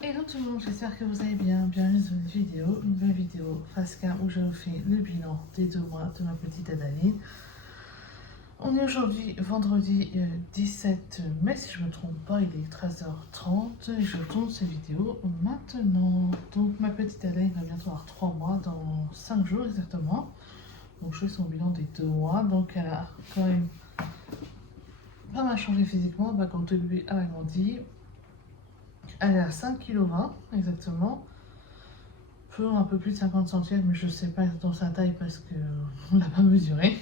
Hello tout le monde, j'espère que vous allez bien. Bienvenue sur une nouvelle vidéo face cam où je vous fais le bilan des 2 mois de ma petite Adaline. On est aujourd'hui vendredi 17 mai, si je ne me trompe pas, il est 13h30 et je tourne cette vidéo maintenant. Donc ma petite Adaline va bientôt avoir 3 mois, dans 5 jours exactement. Donc je fais son bilan des 2 mois, donc elle a quand même pas mal changé physiquement, comme tout bébé elle a grandi. Elle est à 5,20 kg exactement, pour un peu plus de 50 cm, mais je ne sais pas exactement sa taille parce qu'on ne l'a pas mesuré.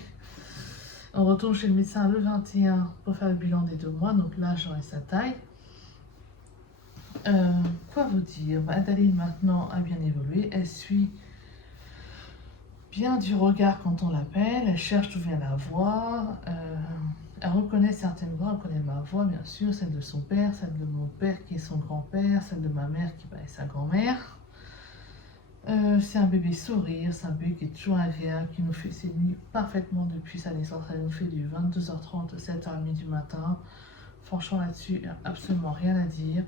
On retourne chez le médecin le 21 pour faire le bilan des 2 mois, donc là j'aurai sa taille. Quoi vous dire, Adaline maintenant a bien évolué, elle suit bien du regard quand on l'appelle, elle cherche d'où vient la voix, elle reconnaît certaines voix, elle reconnaît ma voix bien sûr, celle de son père, celle de mon père qui est son grand-père, celle de ma mère qui est sa grand-mère. C'est un bébé sourire, c'est un bébé qui est toujours agréable, qui nous fait ses nuits parfaitement depuis sa naissance. Elle nous fait du 22h30 à 7h30 du matin. Franchement là-dessus, il n'y a absolument rien à dire.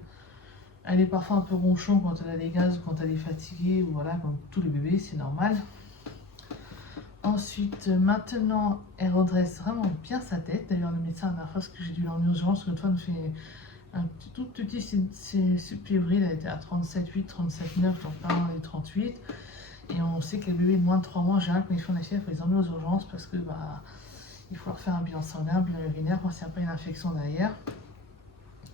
Elle est parfois un peu ronchon quand elle a des gaz ou quand elle est fatiguée, ou voilà, comme tous les bébés, c'est normal. Ensuite, maintenant, elle redresse vraiment bien sa tête. D'ailleurs, le médecin, la dernière fois, que j'ai dû en urgence, une fois, elle me fait un tout petit subfévril, elle était à 37,8, 37,9, donc pas loin des 38. Et on sait que les bébés de moins de 3 mois, en général, quand ils font la fièvre, il faut les emmener aux urgences parce que il faut leur faire un bilan sanguin, un bilan urinaire, quand il n'y a pas une infection derrière.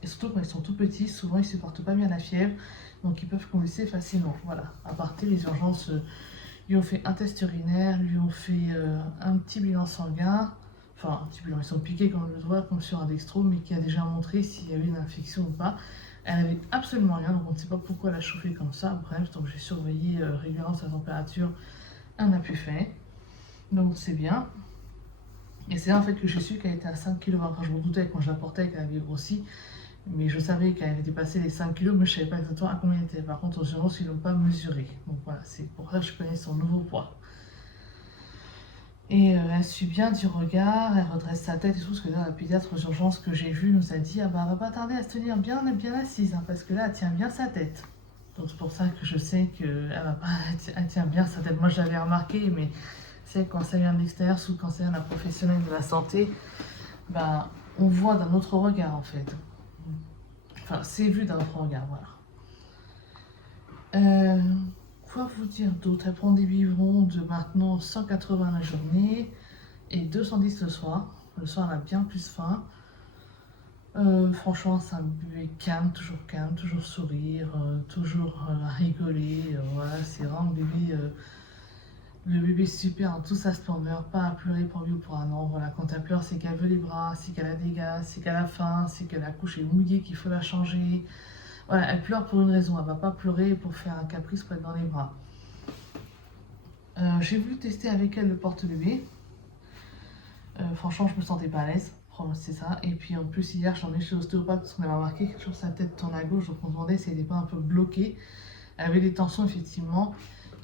Et surtout quand ils sont tout petits, souvent ils ne supportent pas bien la fièvre, donc ils peuvent convulser facilement. Voilà, à partir des urgences, lui ont fait un test urinaire, lui ont fait un petit bilan sanguin. Enfin, un petit bilan, ils sont piqués comme le doigt, comme sur un dextro, mais qui a déjà montré s'il y avait une infection ou pas. Elle avait absolument rien, donc on ne sait pas pourquoi elle a chauffé comme ça. Bref, donc j'ai surveillé régulièrement sa température, elle n'a plus fait. Donc c'est bien. Et c'est là en fait que j'ai su qu'elle était à 5 kg. Enfin, je me doutais quand je la portais qu'elle avait grossi, mais je savais qu'elle avait dépassé les 5 kg, mais je ne savais pas exactement à combien elle était. Par contre, aux urgences, ils ne l'ont pas mesuré. Donc voilà, c'est pour ça que je connais son nouveau poids. Et elle suit bien du regard, elle redresse sa tête et tout, parce que là, la pédiatre aux urgences que j'ai vue nous a dit elle va pas tarder à se tenir bien assise, parce que là, elle tient bien sa tête. Donc c'est pour ça que je sais elle tient bien sa tête. Moi, je l'avais remarqué, mais c'est quand ça vient de l'extérieur, ou quand ça vient d'un professionnel de la santé, on voit d'un autre regard, en fait. Enfin, c'est vu d'un autre regard, voilà. Quoi vous dire d'autre? Elle prend des biberons de maintenant 180 la journée et 210 le soir. Le soir, elle a bien plus faim. Franchement, c'est un bébé calme, toujours sourire, toujours rigoler. Voilà, c'est vraiment le bébé super dans toute sa splendeur, pas à pleurer pour lui ou pour un an. Voilà, quand elle pleure, c'est qu'elle veut les bras, c'est qu'elle a des gaz, c'est qu'elle a faim, c'est qu'elle a couché mouillée, qu'il faut la changer. Voilà, elle pleure pour une raison, elle va pas pleurer pour faire un caprice pour être dans les bras. J'ai voulu tester avec elle le porte-bébé. Franchement, je me sentais pas à l'aise, c'est ça. Et puis en plus, hier, j'en ai chez l'ostéopathe parce qu'on avait remarqué quelque chose, sa tête tourne à gauche, donc on se demandait si elle n'était pas un peu bloquée. Elle avait des tensions, effectivement.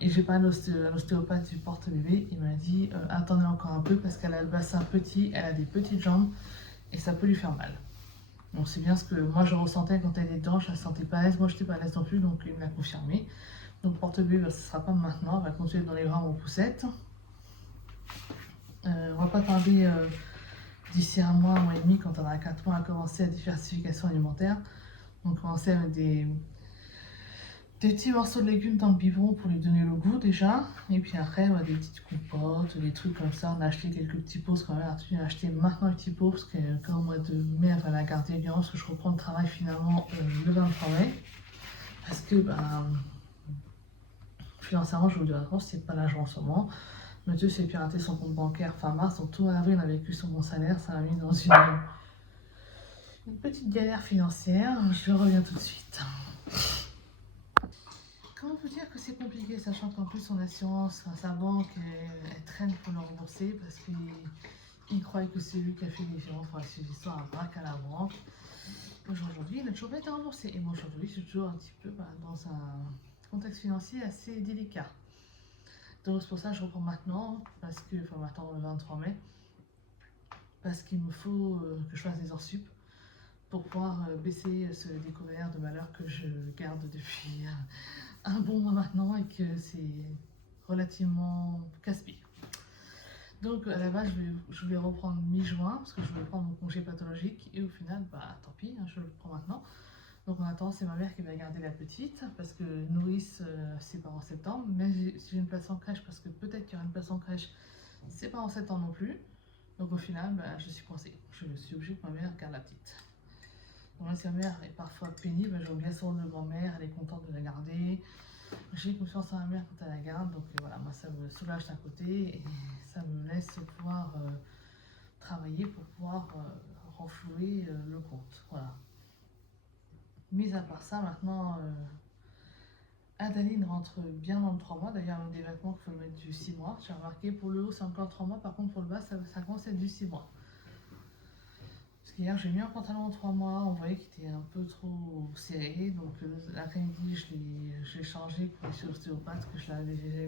Et j'ai parlé à l'ostéopathe du porte-bébé. Il m'a dit attendez encore un peu parce qu'elle a le bassin petit, elle a des petites jambes et ça peut lui faire mal. Donc c'est bien ce que moi je ressentais quand elle était dedans, je la sentais pas à l'aise. Moi, je n'étais pas à l'aise non plus, donc il me l'a confirmé. Donc porte-bébé, ce ne sera pas maintenant, elle va continuer dans les bras en poussette. On va pas tarder d'ici un mois et demi, quand on aura 4 mois, à commencer la diversification alimentaire. Donc commencer avec des petits morceaux de légumes dans le biberon pour lui donner le goût déjà. Et puis après, des petites compotes, des trucs comme ça. On a acheté quelques petits pots, parce qu'on a acheté maintenant un petit pot, parce que quand au mois de mai, elle va la garder bien, parce que je reprends le travail finalement le 23 mai. Parce que financièrement, je vous dis vraiment, c'est pas l'argent en ce moment. Monsieur s'est piraté son compte bancaire fin mars, donc tout en avril, on a vécu sur mon salaire, ça m'a mis dans une petite galère financière. Je reviens tout de suite. Comment vous dire que c'est compliqué, sachant qu'en plus son assurance, sa banque, elle traîne pour le rembourser parce qu'il croit que c'est lui qui a fait les différences pour ces histoires à braque à la banque. Aujourd'hui, il n'a toujours pas été remboursé. Et moi aujourd'hui, je suis toujours un petit peu dans un contexte financier assez délicat. Donc c'est pour ça que je reprends maintenant, maintenant le 23 mai, parce qu'il me faut que je fasse des heures sup pour pouvoir baisser ce découvert de malheur que je garde depuis un bon mois maintenant et que c'est relativement casse-pied. Donc à la base, je vais reprendre mi-juin parce que je voulais prendre mon congé pathologique et au final, tant pis, je le prends maintenant. Donc on attend, c'est ma mère qui va garder la petite parce que nourrice, c'est pas en septembre. Mais si j'ai une place en crèche, parce que peut-être qu'il y aura une place en crèche, c'est pas en septembre non plus. Donc au final, je suis coincée. Je suis obligée que ma mère garde la petite. Donc même si ma mère est parfois pénible, je reviens sur de grand-mère, elle est contente de la garder. J'ai confiance en ma mère quand elle la garde, donc voilà, moi ça me soulage d'un côté et ça me laisse pouvoir travailler pour pouvoir renflouer le compte. Voilà. Mis à part ça, maintenant, Adaline rentre bien dans le 3 mois. D'ailleurs, un des vêtements qu'il faut mettre du 6 mois. J'ai remarqué, pour le haut, c'est encore 3 mois. Par contre, pour le bas, ça commence à être du 6 mois. Parce qu'hier, j'ai mis un pantalon en 3 mois. On voyait qu'il était un peu trop serré. Donc, l'après-midi, je l'ai changé pour aller chez l'ostéopathe. Que j'ai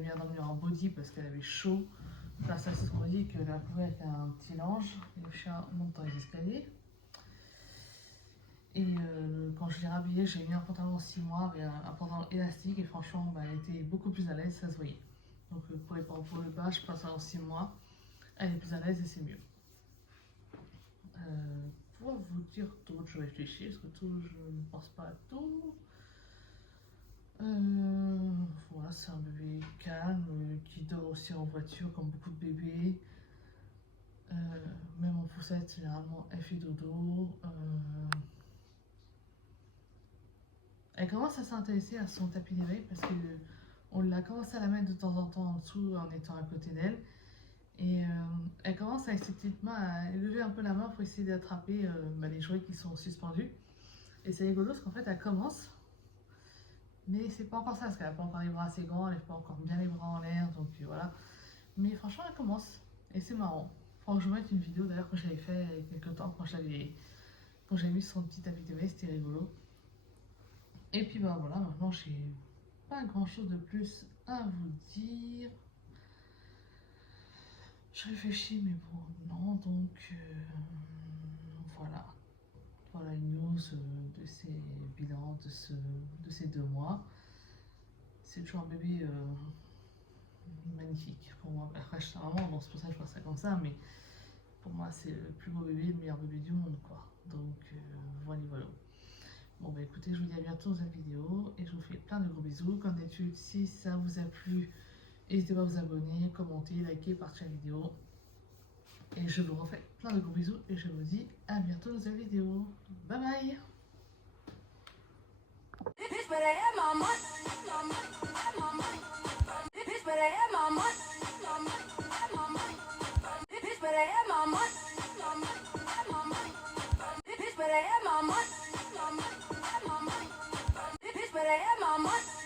mis à dormir en body parce qu'elle avait chaud. Là, ça, c'est ce qu'on dit, qu'elle a couru avec un petit linge. Et le chien monte dans les escaliers. Et quand je l'ai rhabillée, j'ai mis un pantalon en 6 mois avec un pantalon élastique et franchement, elle était beaucoup plus à l'aise, ça se voyait. Donc pour le bas, je passe en 6 mois, elle est plus à l'aise et c'est mieux. Pour vous dire d'autres, je réfléchis, parce que tout, je ne pense pas à tout. Voilà, c'est un bébé calme, qui dort aussi en voiture comme beaucoup de bébés. Même en poussette, généralement, elle fait dodo. Elle commence à s'intéresser à son tapis d'éveil parce que on l'a commencé à la mettre de temps en temps en dessous en étant à côté d'elle. Et elle commence avec ses petites mains à lever un peu la main pour essayer d'attraper les jouets qui sont suspendus. Et c'est rigolo parce qu'en fait elle commence, mais c'est pas encore ça parce qu'elle n'a pas encore les bras assez grands, elle n'a pas encore bien les bras en l'air, donc voilà. Mais franchement elle commence et c'est marrant. Faut que je vous mette une vidéo d'ailleurs que j'avais fait il y a quelques temps quand j'avais mis son petit tapis d'éveil, c'était rigolo. Et puis voilà, maintenant j'ai pas grand chose de plus à vous dire. Je réfléchis, mais bon, non, donc voilà. Voilà une news de ces bilans de ces 2 mois. C'est toujours un bébé magnifique pour moi. Après, je suis un maman, donc c'est pour ça que je vois ça comme ça, mais pour moi, c'est le plus beau bébé, le meilleur bébé du monde, quoi. Donc voilà. Bon, écoutez, je vous dis à bientôt dans cette vidéo et je vous fais plein de gros bisous. Comme d'habitude, si ça vous a plu, n'hésitez pas à vous abonner, commenter, liker, partager la vidéo. Et je vous refais plein de gros bisous et je vous dis à bientôt dans cette vidéo. Bye bye. But I am my money.